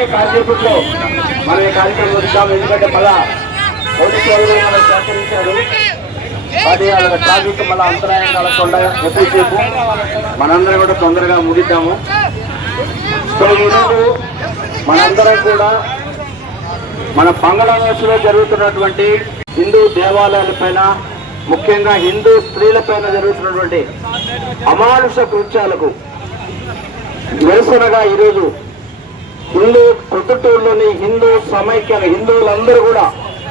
ఎందుకంటే కాసేపట్లో మనం ఈ కార్యక్రమం వచ్చాము ఎందుకంటే మళ్ళా పోలీసు వాళ్ళు మనం సహకరించారు. అది వాళ్ళ ట్రాఫిక్ మళ్ళీ అంతరాయం కలగకుండా ఎక్కువసేపు మనందరం కూడా తొందరగా ముగిద్దాము. సో ఈరోజు మనందరం కూడా మన బంగ్లాదేశ్లో జరుగుతున్నటువంటి హిందూ దేవాలయాల పైన ముఖ్యంగా హిందూ స్త్రీల పైన జరుగుతున్నటువంటి అమానుష కృత్యాలకు నిరసనగా ఈరోజు హిందూ ప్రొద్దుటూరులోని హిందూ సమైక్య హిందువులందరూ కూడా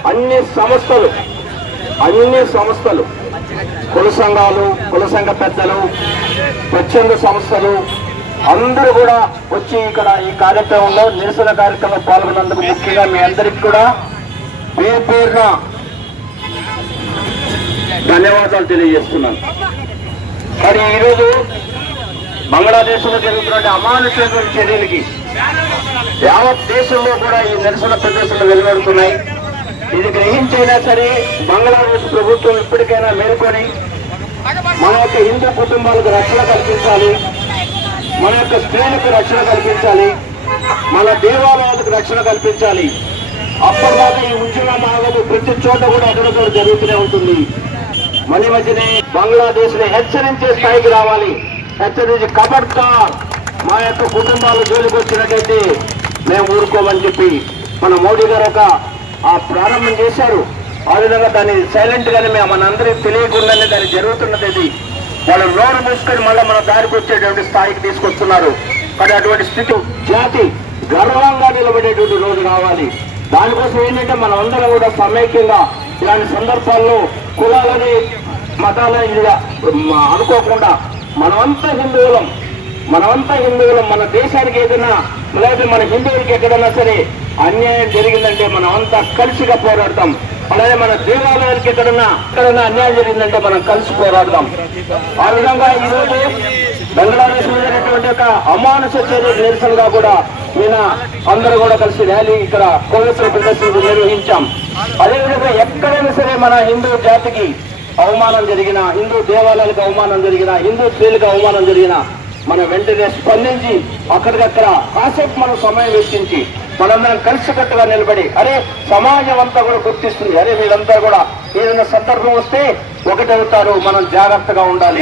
అన్ని సంస్థలు అన్ని సంస్థలు కుల సంఘాలు కుల సంఘ పెద్దలు స్వచ్ఛంద సంస్థలు అందరూ కూడా వచ్చి ఇక్కడ ఈ కార్యక్రమంలో నిరసన కార్యక్రమంలో పాల్గొన్నందుకు ముఖ్యంగా మీ అందరికి కూడా పేరు పేరున ధన్యవాదాలు తెలియజేస్తున్నాను. మరి ఈరోజు బంగ్లాదేశ్లో జరుగుతున్న అమానుషమైన చర్యలకి యావత్ దేశంలో కూడా ఈ నిరసన ప్రదర్శనలు వెలువడుతున్నాయి. ఇది గ్రహించైనా సరే బంగ్లాదేశ్ ప్రభుత్వం ఇప్పటికైనా మేల్కొని మన యొక్క హిందూ కుటుంబాలకు రక్షణ కల్పించాలి. మన యొక్క స్త్రీలకు రక్షణ కల్పించాలి. మన దేవాలయాలకు రక్షణ కల్పించాలి. అప్పటిదాకా ఈ ఉద్యమం ఆగదు ప్రతి చోట కూడా అక్కడక్కడ జరుగుతూనే ఉంటుంది. మళ్ళీ మధ్యనే బంగ్లాదేశ్ని హెచ్చరించే స్థాయికి రావాలి. హెచ్చరించి కబడ్కార్ మా యొక్క కుటుంబాలు జోలికి వచ్చినట్టయితే మేము ఊరుకోమని చెప్పి మన మోడీ గారు ఒక ఆ ప్రారంభం చేశారు. ఆ విధంగా దాన్ని సైలెంట్గానే మేము మనందరికీ తెలియకుండానే దాన్ని జరుగుతున్నది. వాళ్ళు నోరు మూసుకొని మళ్ళీ మన దారికి వచ్చేటువంటి స్థాయికి తీసుకొస్తున్నారు. కానీ అటువంటి స్థితి జాతి గర్వంగా నిలబడేటువంటి రోజు కావాలి. దానికోసం ఏంటంటే మనం అందరం కూడా సమైక్యంగా ఇలాంటి సందర్భాల్లో కులాలని మతాలని అనుకోకుండా మనమంతా హిందువులం. మనమంతా హిందువులం మన దేశానికి ఏదైనా లేదా మన హిందువులకి ఎక్కడైనా సరే అన్యాయం జరిగిందంటే మనం అంతా కలిసిగా పోరాడతాం. అలాగే మన దేవాలయానికి ఎక్కడన్నా ఎక్కడన్నా అన్యాయం జరిగిందంటే మనం కలిసి పోరాడదాం ఆ విధంగా ఈరోజు రోజు బంగ్లాదేశ్ జరిగినటువంటి ఒక అమానుష చర్య నిరసనగా కూడా నిన్న అందరూ కూడా కలిసి ర్యాలీ ఇక్కడ కోవేశ్వర ప్రదర్శన నిర్వహించాం. అదేవిధంగా ఎక్కడైనా సరే మన హిందూ జాతికి అవమానం జరిగిన హిందూ దేవాలయాలకు అవమానం జరిగిన హిందూ స్త్రీలకు అవమానం జరిగిన మనం వెంటనే స్పందించి అక్కడికక్కడ కాసేపు మనం సమయం వెచ్చించి మనందరం కలిసికట్టుగా నిలబడి అరే సమాజం అంతా కూడా గుర్తిస్తుంది. అరే మీరంతా కూడా ఏదైనా సందర్భం వస్తే ఒకటవుతారు. మనం జాగ్రత్తగా ఉండాలి.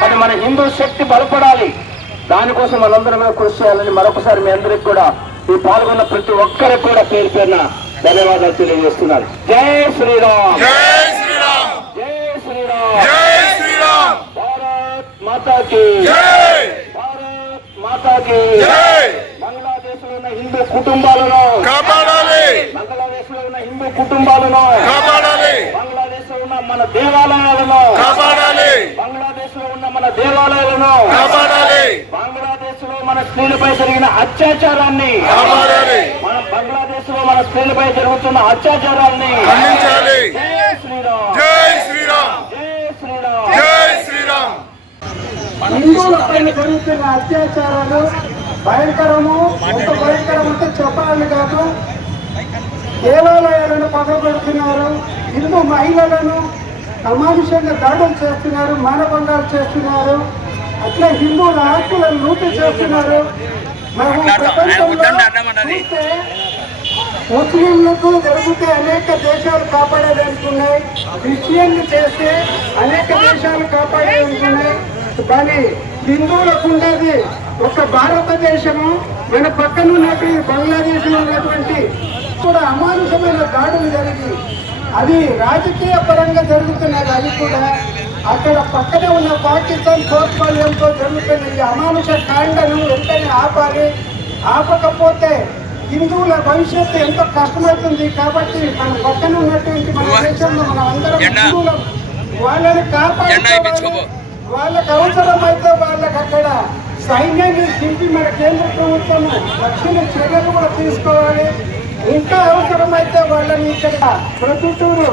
కానీ మన హిందూ శక్తి బలపడాలి. దానికోసం మనందరమే కృషి చేయాలని మరొకసారి మీ అందరికి కూడా ఈ పాల్గొన్న ప్రతి ఒక్కరికి కూడా పేరు పేరున ధన్యవాదాలు తెలియజేస్తున్నారు జై శ్రీరామ్. జై శ్రీరామ్. జై శ్రీరామ్. జై శ్రీరామ్ భారత్ మాతా కి జై! భారత్ మాతా కి జై! బంగ్లాదేశ్లో ఉన్న హిందూ కుటుంబాలను. కాపాడాలి. బంగ్లాదేశ్లో ఉన్న హిందూ కుటుంబాలను. కాపాడాలి. బంగ్లాదేశ్లో ఉన్న మన దేవాలయాలను. కాపాడాలి. బంగ్లాదేశ్లో ఉన్న మన దేవాలయాలను. కాపాడాలి. బంగ్లాదేశ్లో మన స్త్రీలపై జరిగిన అత్యాచారాన్ని. కాపాడాలి. మన బంగ్లాదేశ్లో మన స్త్రీలపై జరుగుతున్న అత్యాచారాన్ని. ఖండించాలి జై శ్రీరామ్ జై శ్రీరామ్ జై శ్రీరామ్ జై శ్రీరామ్ హిందువుల పైన జరుగుతున్న అత్యాచారాలు భయంకరము ఎంత భయంకరం అంటే చెప్పాలని కాదు. దేవాలయాలను పగబెడుతున్నారు హిందూ మహిళలను అమానుషంగా దాడులు చేస్తున్నారు మానభంగాలు చేస్తున్నారు. అట్లే హిందువుల హక్కులను లూటి చేస్తున్నారు. మనం ప్రపంచంలో చూస్తే ముస్లింలకు జరిగితే అనేక దేశాలు కాపాడేదానికి ఉన్నాయి క్రిస్టియన్లు చేస్తే అనేక దేశాలు కాపాడేదానికి ఉన్నాయి కానీ హిందువులకు ఉండేది ఒక భారతదేశము మన పక్కన ఉన్నటువంటి బంగ్లాదేశ్ ఉన్నటువంటి కూడా అమానుషమైన దాడులు జరిగి అవి రాజకీయ పరంగా జరుగుతున్నాయి అవి కూడా అక్కడ పక్కనే ఉన్న పాకిస్తాన్ కోర్పాలయంతో జరుగుతున్న ఈ అమానుష కాండను వెంటనే ఆపాలి. ఆపకపోతే హిందువుల భవిష్యత్తు ఎంతో కష్టమవుతుంది కాబట్టి మన పక్కన ఉన్నటువంటి మన దేశంలో మనం అందరం హిందువులం. వాళ్ళని కాపాడుకోవాలి. వాళ్ళకి అవసరమైతే వాళ్ళకి అక్కడ సైన్యాన్ని దింపి మన కేంద్ర ప్రభుత్వం రక్షణ చర్యలు కూడా తీసుకోవాలి. ఇంకా అవసరమైతే వాళ్ళని ఇక్కడ ప్రొద్దుటూరు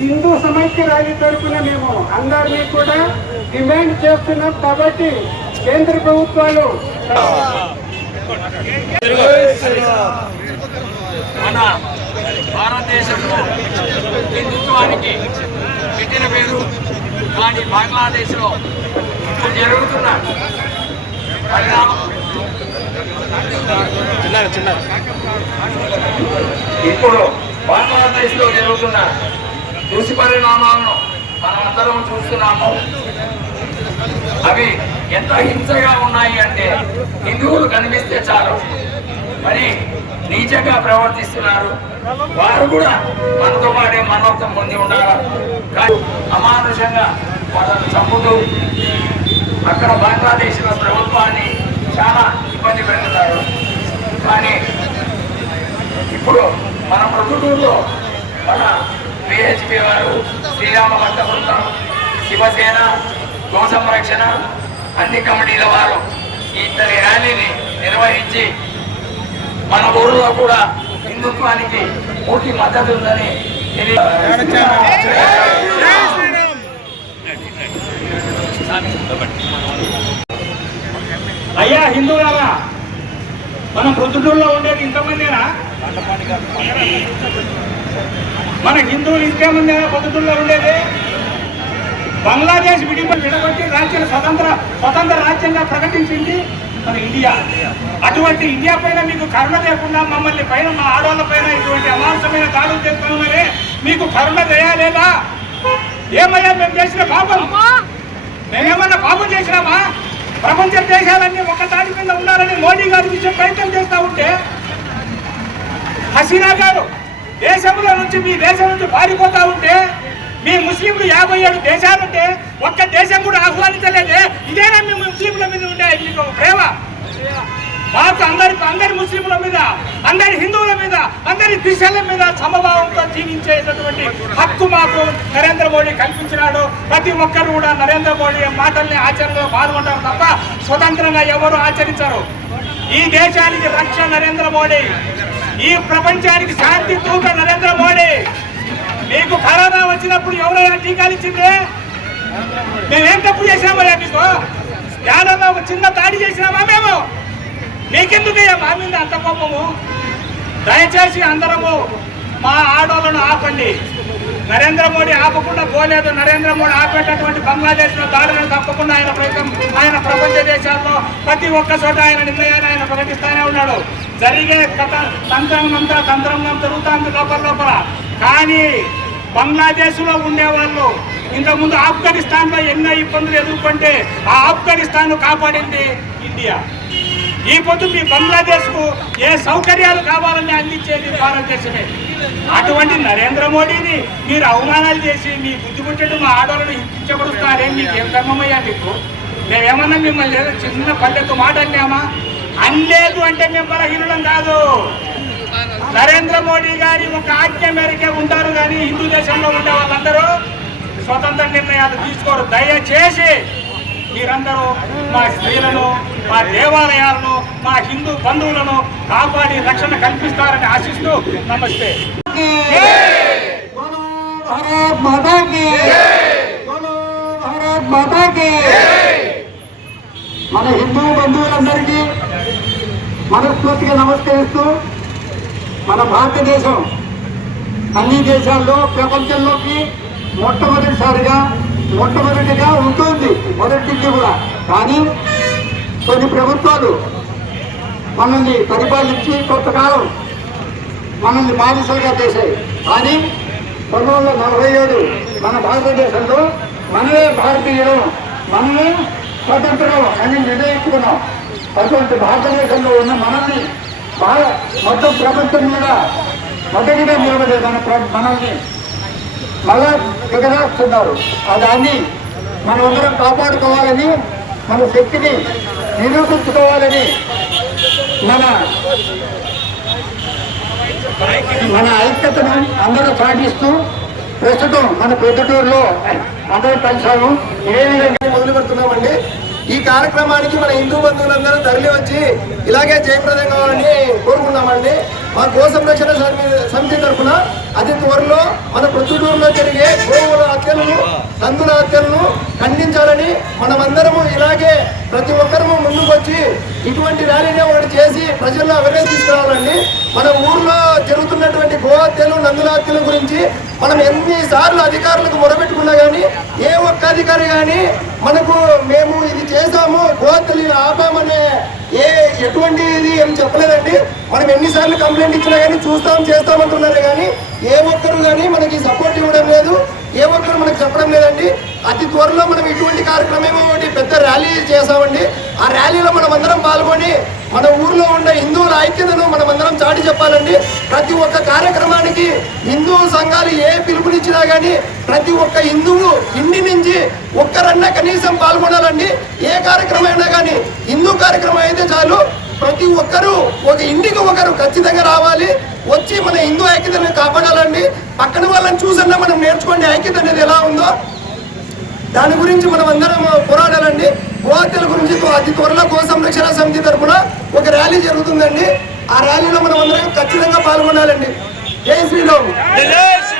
హిందూ సమైక్య ర్యాలీ తరఫున మేము అందరినీ కూడా డిమాండ్ చేస్తున్నాం. కాబట్టి కేంద్ర ప్రభుత్వాలు మన భారతదేశంలో హిందుత్వానికి పెట్టిన పేరు కానీ బంగ్లాదేశ్లో ఇప్పుడు జరుగుతున్న పరిణామం. ఇప్పుడు బంగ్లాదేశ్లో జరుగుతున్న దుష్పరిణామాలను మనం అందరం చూస్తున్నాము. అవి ఎంత హింసగా ఉన్నాయి అంటే హిందువులు కనిపిస్తే చాలు. మరి నీచంగా ప్రవర్తిస్తున్నారు. వారు కూడా మనతో పాటే మనోత్వం పొంది ఉండాలి. కానీ అమానుషంగా వాళ్ళని చంపుతూ అక్కడ బంగ్లాదేశ్ ప్రభుత్వాన్ని చాలా ఇబ్బంది పెడుతున్నారు. కానీ ఇప్పుడు మన ప్రొద్దుటూరులో మన పిహెచ్పి వారు శ్రీరామ భక్త బృందం శివసేన గో సంరక్షణ అన్ని కమిటీల వారు ఇద్దరి ర్యాలీని నిర్వహించి మన ఊరిలో కూడా హిందుత్వానికి పూర్తి మద్దతు ఉందని అయ్యా అయ్యా హిందువులారా మనం ప్రొద్దుటూరులో ఉండేది ఇంతమందినా? మన హిందువులు ఇంతమందినా పొద్దుటూరులో ఉండేది? బంగ్లాదేశ్ విడిపడి విడగొట్టి రాజ్యం స్వతంత్ర స్వతంత్ర రాజ్యంగా ప్రకటించింది. మన ఇండియా. అటువంటి ఇండియా పైన మీకు కరుణ లేకుండా మమ్మల్ని పైన మా ఆడవాళ్ళ పైన ఇటువంటి అమాంసమైన దాడులు చేస్తున్నారే మీకు కరుణ దయలేదా ఏమయ్యా మేము చేసిన పాపం? మేమేమన్నా పాపం చేసినామా? ప్రపంచ దేశాలన్నీ ఒక తాటి మీద ఉండాలని మోడీ గారు విషయం ప్రయత్నం చేస్తా ఉంటే హసీనా గారు దేశంలో నుంచి మీ దేశం నుంచి పారిపోతా ఉంటే మీ ముస్లింలు యాభై ఏడు దేశాలుంటే ఒక్క దేశం కూడా ఆహ్వానించలేదే. ఇదేనా మీ ముస్లింల మీద ఉండే మీకు ప్రేమ. మాకు అందరి అందరి ముస్లింల మీద అందరి హిందువుల మీద అందరి దిశల మీద సమభావంతో జీవించేటటువంటి హక్కు మాకు నరేంద్ర మోడీ కల్పించినాడు. ప్రతి ఒక్కరు కూడా నరేంద్ర మోడీ మాటల్ని ఆచరణలో పాల్గొంటారు తప్ప స్వతంత్రంగా ఎవరు ఆచరించరు. ఈ దేశానికి రక్ష నరేంద్ర మోడీ. ఈ ప్రపంచానికి శాంతి తూక నరేంద్ర మోడీ. నీకు కరోనా వచ్చినప్పుడు ఎవరైనా టీకాలు ఇచ్చిందే మేమేం తప్పు చేసినామయ్యా మీకు? ఏడన్నా ఒక చిన్న దాడి చేసినామా మేము? మీకెందుకయ్యా మా మీద అంత కోపము? దయచేసి అందరము మా ఆడోళ్ళను ఆపండి. నరేంద్ర మోడీ ఆపకుండా పోలేదు. నరేంద్ర మోడీ ఆపేటటువంటి బంగ్లాదేశ్లో దాడులను తప్పకుండా ఆయన ప్రయత్నం ఆయన ప్రపంచ దేశాల్లో ప్రతి ఒక్క చోట ఆయన నిర్ణయాన్ని ఆయన ప్రకటిస్తూనే ఉన్నాడు. జరిగే కథ తంత్రం అంతా తంత్రం జరుగుతుంది లోపల లోపల. కానీ బంగ్లాదేశ్లో ఉండేవాళ్ళు. ఇంతకుముందు ఆఫ్ఘనిస్తాన్లో ఎన్నో ఇబ్బందులు ఎదుర్కొంటే ఆ ఆఫ్ఘనిస్తాన్ కాపాడింది ఇండియా. ఈ పొద్దు మీ బంగ్లాదేశ్కు ఏ సౌకర్యాలు కావాలని అందించేది భారతదేశమే. అటువంటి నరేంద్ర మోడీని మీరు అవమానాలు చేసి మీ బుద్ధిపుట్టడం మా ఆడవాళ్ళని హింసించబడుతున్నారే మీకు ఏం ధర్మమయ్యా మీకు? మేమేమన్నా మిమ్మల్ని ఏదో చిన్న పల్లెకు మాట అన్నామా? అన్లేదు అంటే మేము బలహీనం కాదు. నరేంద్ర మోడీ గారి ఒక ఆజ్ఞ మేరకే ఉంటారు హిందూ దేశంలో ఉండే వాళ్ళందరూ స్వతంత్ర నిర్ణయాలు తీసుకోరు. దయచేసి మీరందరూ మా స్త్రీలను మా దేవాలయాలను మా హిందూ బంధువులను కాపాడి రక్షణ కల్పిస్తారని ఆశిస్తూ నమస్తే. మన హిందూ బంధువులందరికీ మనస్ఫూర్తిగా నమస్కరిస్తూ మన భారతదేశం అన్ని దేశాల్లో ప్రపంచంలోకి మొట్టమొదటిసారిగా మొట్టమొదటిగా ఉంటుంది మొదటి కూడా. కానీ కొన్ని ప్రభుత్వాలు మనల్ని పరిపాలించి కొంతకాలం మనల్ని బానిసలుగా చేశాయి. కానీ పంతొమ్మిది వందల నలభై ఏడు మన భారతదేశంలో మనమే భారతీయులం మనమే స్వతంత్రం అని నిర్ణయించుకున్నాం. అటువంటి భారతదేశంలో ఉన్న మనల్ని బాగా మొత్తం ప్రపంచం మీద మొదటిగా నిలబడే మన మనల్ని మళ్ళా దిగదాస్తున్నారు ఆ దాన్ని మనమందరం కాపాడుకోవాలని మన శక్తిని నిరూపించుకోవాలని మన మన ఐక్యతను అందరూ పాటిస్తూ ప్రస్తుతం మన పెద్దటూరులో అందరూ కలిసాము ఏ విధంగా మొదలు పెడుతున్నామండి. ఈ కార్యక్రమానికి మన హిందూ బంధువులందరూ తరలి వచ్చి ఇలాగే జయప్రదం కావాలని కోరుకున్నామండి మా గో సంరక్షణ సమితి- తరఫున అతి త్వరలో మన ప్రొద్దుటూరులో జరిగే గోవుల హత్యలను సందుల హత్యలను ఖండించాలని మనమందరము ఇలాగే ప్రతి ఒక్కరము ముందుకు వచ్చి ఇటువంటి ర్యాలీని ఒకటి చేసి ప్రజల్లో అవేర్నెస్ తీసుకురావాలండి. మన ఊర్లో జరుగుతున్నటువంటి గో హత్యలు నందుల హత్యల గురించి మనం ఎన్నిసార్లు అధికారులకు మొరపెట్టుకున్నా కానీ ఏ ఒక్క అధికారి కానీ మనకు మేము ఇది చేసాము గో హత్యలు ఆపామనే ఏ ఎటువంటిది ఏం చెప్పలేదండి. మనం ఎన్నిసార్లు కంప్లైంట్ ఇచ్చినా కానీ చూస్తాం చేస్తాం అంటున్నారు కానీ ఏ ఒక్కరు కానీ మనకి సపోర్ట్ ఇవ్వడం లేదు. ఏ ఒక్కరు మనకు చెప్పడం లేదండి. అతి త్వరలో మనం ఇటువంటి కార్యక్రమం ఒకటి పెద్ద ర్యాలీ చేసామండి ఆ ర్యాలీలో మనం అందరం పాల్గొని మన ఊర్లో ఉన్న హిందువుల ఐక్యతను మనం అందరం చాటి చెప్పాలండి. ప్రతి ఒక్క కార్యక్రమానికి హిందూ సంఘాలు ఏ పిలుపునిచ్చినా కానీ ప్రతి ఒక్క హిందువు ఇంటి నుంచి ఒక్కరన్నా కనీసం పాల్గొనాలండి. ఏ కార్యక్రమం అయినా కానీ హిందూ కార్యక్రమం అయితే చాలు. ప్రతి ఒక్కరూ ఒక ఇంటికి ఒకరు ఖచ్చితంగా రావాలి. వచ్చి మన హిందూ ఐక్యతను కాపాడాలండి. పక్కన వాళ్ళని చూసన్నా మనం నేర్చుకోండి ఐక్యత అనేది ఎలా ఉందో. దాని గురించి మనం అందరం పోరాడాలండి. గోహత్యల గురించి అతి త్వరలో గో సంరక్షణ సమితి తరఫున ఒక ర్యాలీ జరుగుతుందండి. ఆ ర్యాలీలో మనం అందరం ఖచ్చితంగా పాల్గొనాలండి. జై శ్రీరామ్.